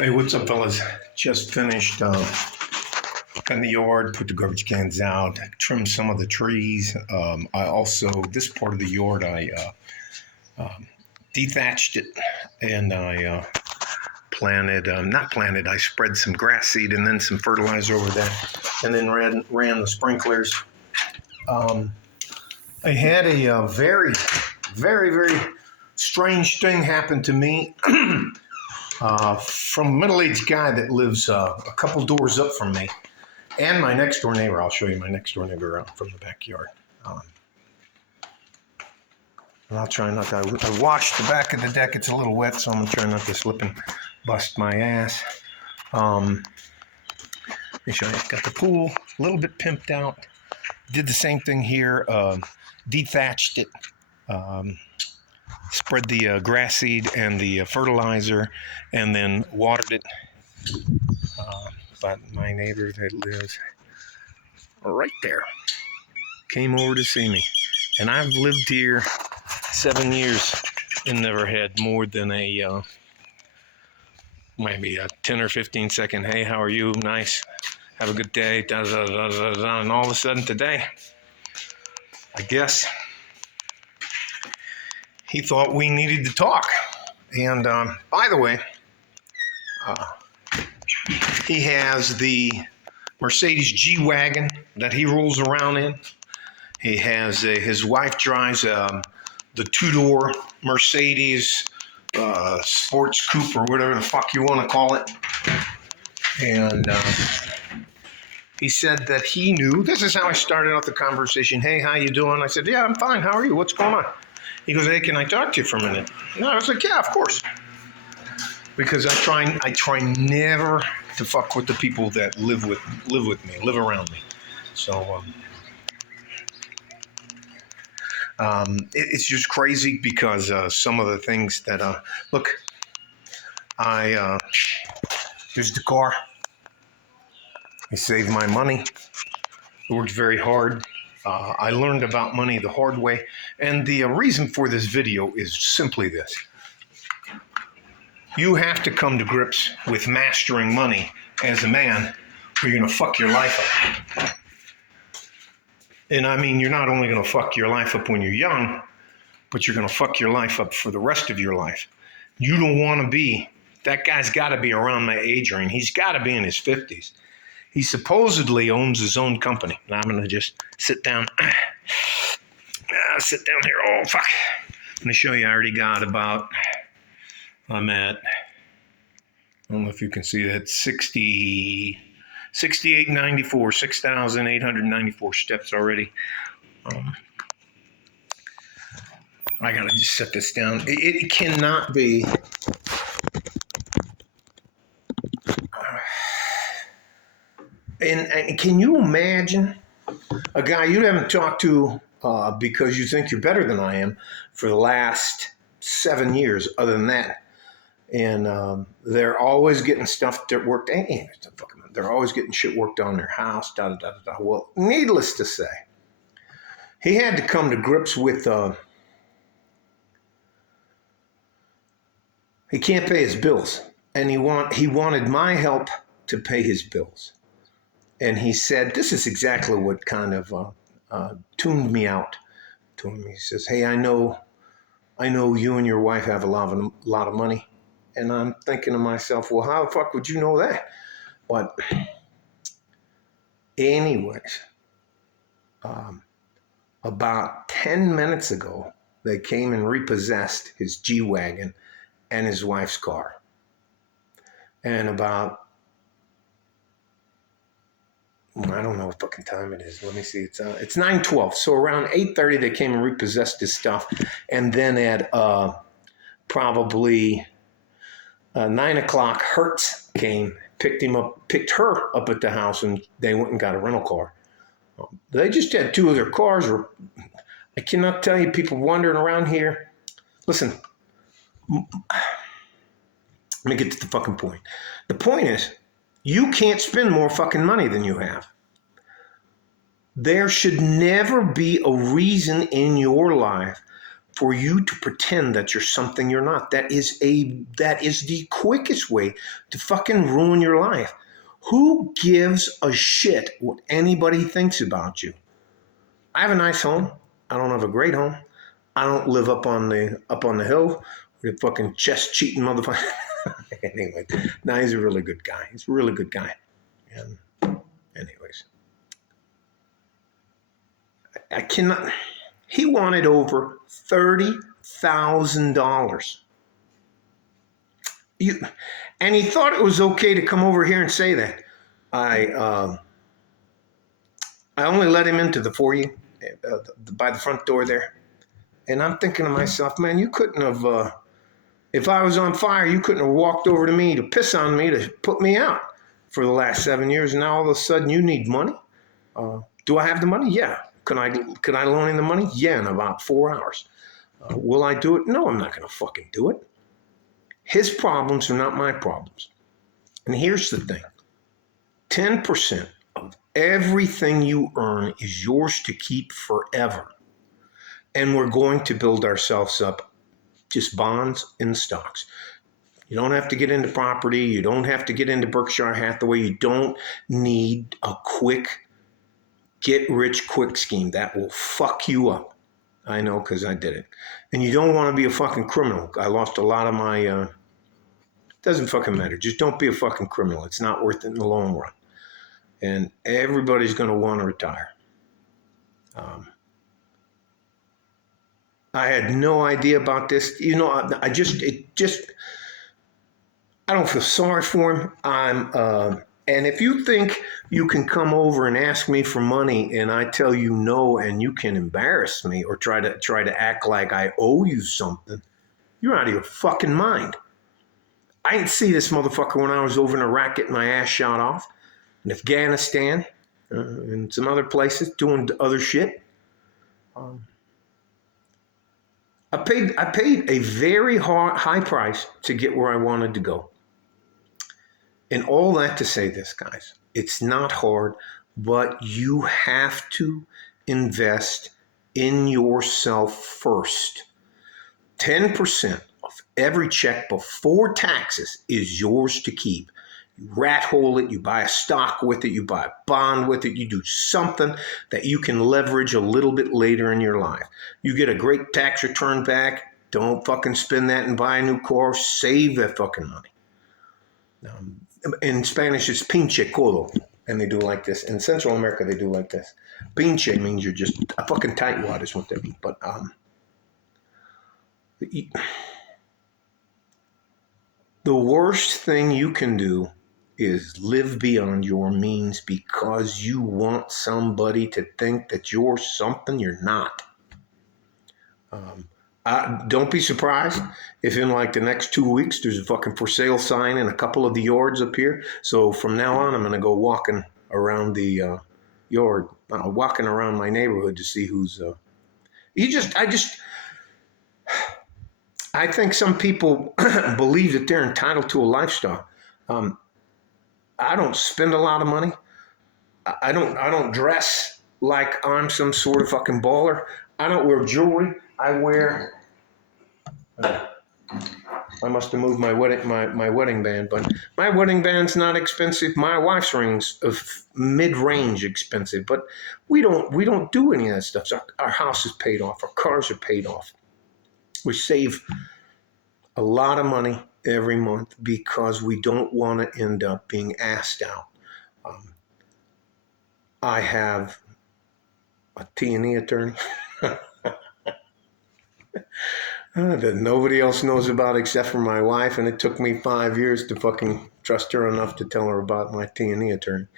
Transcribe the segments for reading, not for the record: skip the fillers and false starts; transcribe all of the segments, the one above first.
Hey, what's up, fellas? Just finished in the yard, put the garbage cans out, trimmed some of the trees. I also, this part of the yard, I dethatched it and I not planted, I spread some grass seed and then some fertilizer over that and then ran the sprinklers. I had a very, very, very strange thing happen to me. From a middle-aged guy that lives a couple doors up from me, and my next door neighbor. I'll show you my next door neighbor from the backyard. And I'll try not to. I washed the back of the deck. It's a little wet, so I'm gonna try not to slip and bust my ass. Let me show you. Got the pool a little bit pimped out. Did the same thing here. Dethatched it. Spread the grass seed and the fertilizer, and then watered it. But my neighbor that lives right there came over to see me, and I've lived here 7 years and never had more than maybe a 10 or 15 second, hey, how are you? Nice. Have a good day. Da, da, da, da, da. And all of a sudden today, I guess he thought we needed to talk. And by the way, he has the Mercedes G-Wagon that he rolls around in. He has his wife drives the two-door Mercedes sports coupe or whatever the fuck you want to call it. And he said that he knew. This is how I started out the conversation. Hey, how you doing? I said, yeah, I'm fine. How are you? What's going on? He goes, hey, can I talk to you for a minute? And I was like, yeah, of course. Because I try never to fuck with the people that live around me. So it's just crazy because some of the things that look, here's the car. I saved my money. I worked very hard. I learned about money the hard way. And the reason for this video is simply this. You have to come to grips with mastering money as a man, or you're going to fuck your life up. And I mean, you're not only going to fuck your life up when you're young, but you're going to fuck your life up for the rest of your life. You don't want to be, that guy's got to be around my age range. He's got to be in his 50s. He supposedly owns his own company. Now I'm going to just sit down. Sit down here. Oh, fuck. Let me show you. I already got about, I'm at, I don't know if you can see that, 6,894, 6,894 steps already. I got to just set this down. It cannot be. And can you imagine a guy you haven't talked to because you think you're better than I am for the last 7 years, other than that, and they're always getting stuff that worked. They're always getting shit worked on their house. Da da da da. Well, needless to say, he had to come to grips with. He can't pay his bills, and he wanted my help to pay his bills. And he said, this is exactly what kind of tuned me out to him. He says, hey, I know you and your wife have a lot of money. And I'm thinking to myself, well, how the fuck would you know that? But anyways, about 10 minutes ago, they came and repossessed his G-Wagon and his wife's car. And about, I don't know what fucking time it is. Let me see. It's 9:12. So around 8:30, they came and repossessed his stuff. And then at probably 9 o'clock, Hertz came, picked her up at the house, and they went and got a rental car. They just had two of their cars. I cannot tell you, people wandering around here. Listen, let me get to the fucking point. The point is, you can't spend more fucking money than you have. There should never be a reason in your life for you to pretend that you're something you're not. That is the quickest way to fucking ruin your life. Who gives a shit what anybody thinks about you? I have a nice home. I don't have a great home. I don't live up on the hill with a fucking chest cheating motherfucker. Anyway, no, he's a really good guy. He's a really good guy. And anyways, I cannot. He wanted over $30,000. And he thought it was okay to come over here and say that. I only let him into the foyer by the front door there. And I'm thinking to myself, man, you couldn't have, if I was on fire, you couldn't have walked over to me to piss on me to put me out for the last 7 years. And now all of a sudden you need money. Do I have the money? Yeah. Could I loan him the money? Yeah, in about 4 hours. Will I do it? No, I'm not going to fucking do it. His problems are not my problems. And here's the thing. 10% of everything you earn is yours to keep forever. And we're going to build ourselves up just bonds and stocks. You don't have to get into property. You don't have to get into Berkshire Hathaway. You don't need a quick get-rich-quick scheme. That will fuck you up. I know, because I did it. And you don't want to be a fucking criminal. I lost a lot of my... doesn't fucking matter. Just don't be a fucking criminal. It's not worth it in the long run. And everybody's going to want to retire. I had no idea about this. You know, I don't feel sorry for him. And if you think you can come over and ask me for money and I tell you no and you can embarrass me or try to act like I owe you something, you're out of your fucking mind. I didn't see this motherfucker when I was over in Iraq getting my ass shot off, in Afghanistan, and some other places doing other shit. I paid a very high price to get where I wanted to go. And all that to say this, guys, it's not hard, but you have to invest in yourself first. 10% of every check before taxes is yours to keep. You rat hole it, you buy a stock with it, you buy a bond with it, you do something that you can leverage a little bit later in your life. You get a great tax return back, don't fucking spend that and buy a new car, save that fucking money. In Spanish, it's pinche codo, and they do like this. In Central America, they do like this. Pinche means you're just a fucking tightwad is what they mean. But the worst thing you can do is live beyond your means because you want somebody to think that you're something you're not. Don't be surprised if in like the next 2 weeks there's a fucking for sale sign in a couple of the yards up here. So from now on, I'm going to go walking around the yard, walking around my neighborhood to see who's. I think some people believe that they're entitled to a lifestyle. I don't spend a lot of money. I don't dress like I'm some sort of fucking baller. I don't wear jewelry. I wear. I must have moved my wedding band, but my wedding band's not expensive. My wife's ring's of mid-range expensive, but we don't do any of that stuff. So our house is paid off. Our cars are paid off. We save a lot of money every month because we don't want to end up being asked out. I have a T&E attorney that nobody else knows about except for my wife, and it took me 5 years to fucking trust her enough to tell her about my T&E attorney.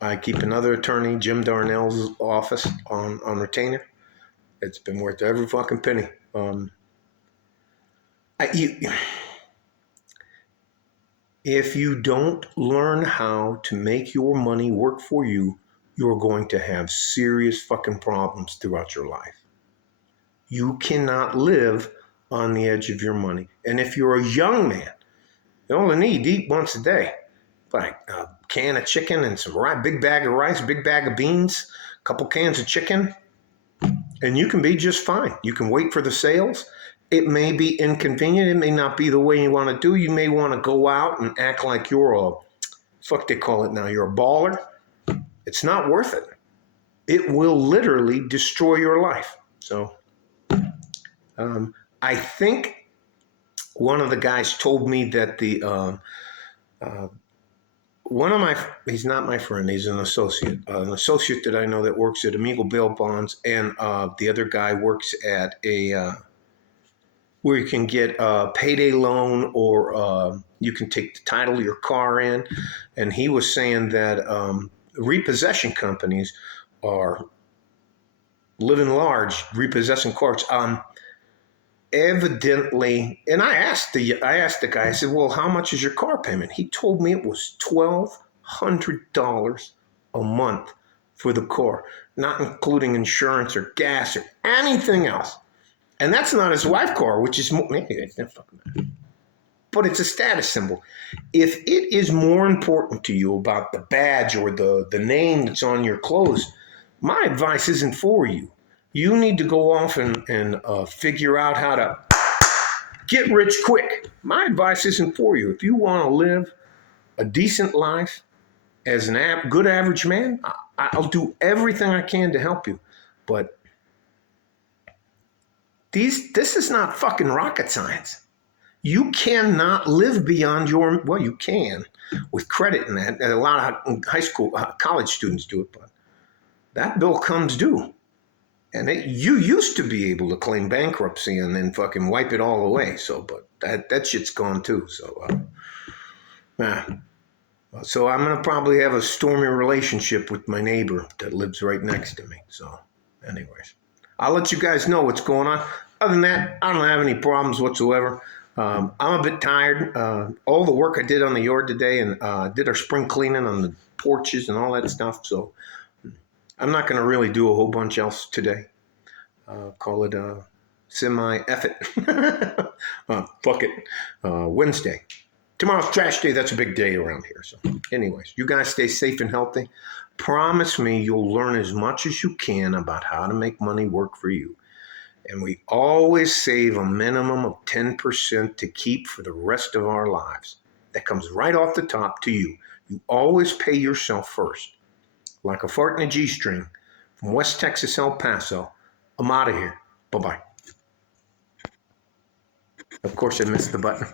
I keep another attorney, Jim Darnell's office, on retainer. It's been worth every fucking penny. If you don't learn how to make your money work for you, you're going to have serious fucking problems throughout your life. You cannot live on the edge of your money. And if you're a young man, you only need to eat once a day. Like a can of chicken and some rice, big bag of rice, big bag of beans, a couple cans of chicken, And you can be just fine. You can wait for the sales. It may be inconvenient. It may not be the way you want to do. You may want to go out and act like you're a, fuck they call it now, you're a baller. It's not worth it. It will literally destroy your life. So I think one of the guys told me that one of my, he's not my friend, he's an associate that I know that works at Amigo Bail Bonds, and the other guy works at a, where you can get a payday loan, or you can take the title of your car in. And he was saying that repossession companies are living large, repossessing cars. Evidently, and I asked the guy, I said, well, how much is your car payment? He told me it was $1,200 a month for the car, not including insurance or gas or anything else. And that's not his wife's car, which is more, maybe it's not fucking matter. But it's a status symbol. If it is more important to you about the badge or the name that's on your clothes, my advice isn't for you. You need to go off and figure out how to get rich quick. My advice isn't for you. If you want to live a decent life as a good average man, I'll do everything I can to help you. But this is not fucking rocket science. You cannot live beyond your, well, you can with credit and that. And a lot of high school, college students do it, but that bill comes due. And you used to be able to claim bankruptcy and then fucking wipe it all away. So, but that shit's gone too. So, so I'm going to probably have a stormy relationship with my neighbor that lives right next to me. So, anyways, I'll let you guys know what's going on. Other than that, I don't have any problems whatsoever. I'm a bit tired. All the work I did on the yard today, and did our spring cleaning on the porches and all that stuff. So I'm not going to really do a whole bunch else today. Call it a semi-effort. Fuck it. Wednesday. Tomorrow's trash day. That's a big day around here. So anyways, you guys stay safe and healthy. Promise me you'll learn as much as you can about how to make money work for you. And we always save a minimum of 10% to keep for the rest of our lives. That comes right off the top to you. You always pay yourself first. Like a fart in a G-string. From West Texas, El Paso. I'm out of here. Bye-bye. Of course, I missed the button.